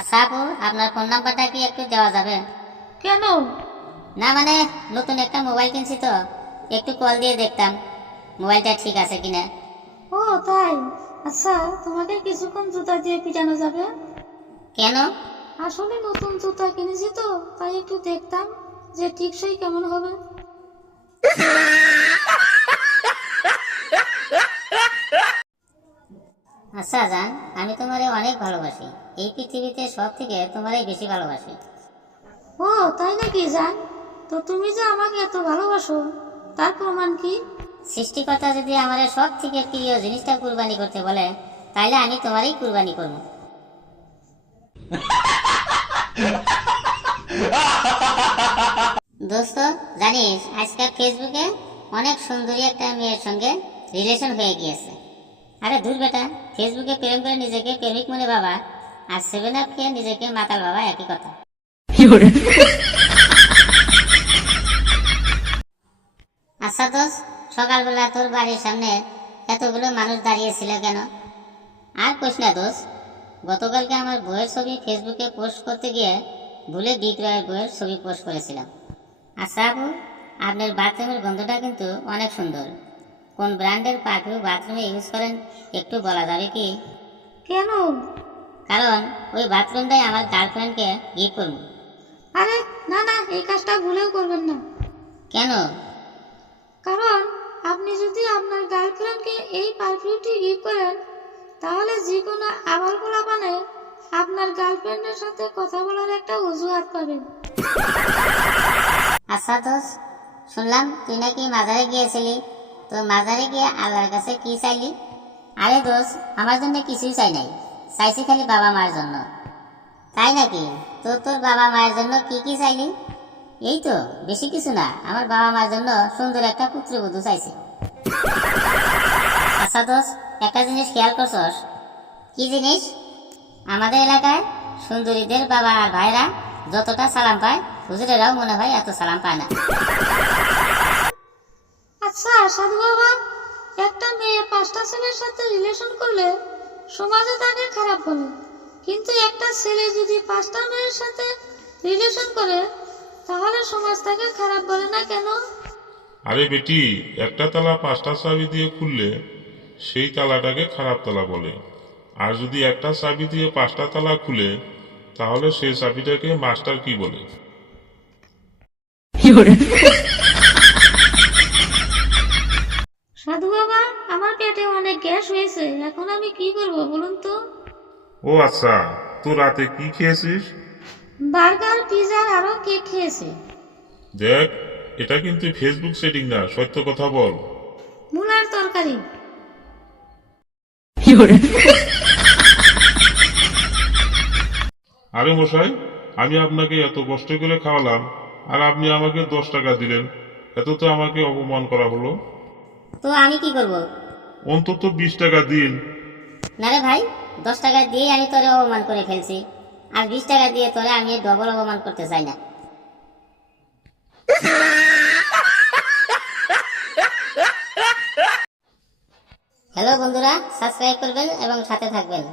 আচ্ছা আপু, আপনার ফোন নাম্বারটা কি একটু দেওয়া যাবে? কেন? না মানে নতুন একটা মোবাইল কিনছি তো, একটু কল দিয়ে দেখতাম মোবাইলটা ঠিক আছে কিনা। ও তাই? আচ্ছা, তোমাকে কিছুক্ষণ জুতা দিয়ে পিটানো যাবে? কেন? আসলে নতুন জুতা কিনেছি তো, তাই একটু দেখতাম যে টিকসই কেমন হবে। আচ্ছা জান, আমি তোমারে অনেক ভালোবাসি। এই পৃথিবীতে সব থেকে তোমারই বেশি ভালোবাসি। ও তাই নাকি জান? তো তুমি যে আমাকে এত ভালোবাসো, তার প্রমাণ কি? সৃষ্টিকর্তা যদি আমার সব থেকে প্রিয় জিনিসটা কুরবানি করতে বলে, তাইলে আমি তোমারই কুরবানি করব। দোস্ত, জানিস আজকাল ফেসবুকে অনেক সুন্দরী একটা মেয়ের সঙ্গে রিলেশন হয়ে গিয়েছে। আরে দূর বেটা, ফেসবুকে প্রেম করে নিজেকে প্রেমিক মনে বাবা, আর 7 আপ খেয়ে নিজেকে মাতাল বাবা, একই কথা। আচ্ছা দোস্ত, সকালবেলা তোর বাড়ির সামনে এতগুলো মানুষ দাঁড়িয়েছিল কেন? আর কোস না দোস্ত, গতকালকে আমার বইয়ের ছবি ফেসবুকে পোস্ট করতে গিয়ে ভুলে বিক্রয়ের বইয়ের ছবি পোস্ট করেছিলাম। আচ্ছা আপু, আপনার বাথরুমের গন্ধটা কিন্তু অনেক সুন্দর। কোন ব্র্যান্ডের পারফিউম বাথরুমে ইউজ করেন একটু বলা যাবে কি? কেন? কারণ ওই বাথরুমটাই আমার গার্লফ্রেন্ডকে গিফট করব। আরে না না, এই কাজটা ভুলেও করবেন না। কেন? কারণ আপনি যদি আপনার গার্লফ্রেন্ডকে এই পারফিউমটি গিফট করেন, তাহলে যে কোনো আবাল পোলাপানে আপনার গার্লফ্রেন্ডের সাথে কথা বলার একটা অজুহাত পাবেন। আচ্ছা দোস্ত, শুনলাম তুই নাকি মাজারে গিয়েছিলি, তো মাজারে গিয়ে আল্লাহর কাছে কি চাইলি? আরে দোস্ত, আমার জন্য কিছুই চাই নাই, চাইছি খালি বাবা মায়ের জন্য। তাই নাকি? তো তোর বাবা মায়ের জন্য কি কি চাইলি? এই তো, বেশি কিছু না, আমার বাবা মায়ের জন্য সুন্দর একটা পুত্রবধূ চাইছি। আচ্ছা দোস্ত, একটা জিনিস খেয়াল করছস? কি জিনিস? আমাদের এলাকায় সুন্দরীদের বাবা আর ভাইরা যতটা সালাম পায়, হুজুরেরাও মনে হয় এত সালাম পায় না। আচ্ছা সাধু বাবা, একটা মেয়ে 5টা ছেলের সাথে রিলেশন করলে সমাজে তাকে খারাপ বলে, কিন্তু একটা ছেলে যদি 5টা মেয়ের সাথে রিলেশন করে, তাহলে সমাজ তাকে খারাপ বলে না কেন? আরে বেটি, একটা তালা 5টা চাবি দিয়ে খুললে সেই তালাটাকে খারাপ তালা বলে। আর যদি একটা চাবি দিয়ে 5টা তালা খুলে, তাহলে সেই চাবিটাকে মাস্টার কি বলে? সাধু বাবা, আমার পেটে অনেক গ্যাস হয়েছে, এখন আমি কি করব বলুন তো? ও আচ্ছা, তো রাতে কি খেয়েছিস? বার্গার, পিৎজা আরো কেক খেয়েছে। দেখ, এটা কিন্তু ফেসবুক সেটিং না, সত্য কথা বল। মূলার তরকারি। আরে মশাই, আমি আপনাকে এত কষ্ট করে খাওয়ালাম, আর আপনি আমাকে 10 টাকা দিলেন। এত তো আমাকে অপমান করা হলো। তো আমি কি করব? অন্তত 20 টাকা দিন। না রে ভাই, 10 টাকা দিয়ে আমি তোরে অপমান করে ফেলছি, আর 20 টাকা দিয়ে তোরে আমি ডবল অপমান করতে চাই না। হ্যালো বন্ধুরা, সাবস্ক্রাইব করবেন এবং সাথে থাকবেন।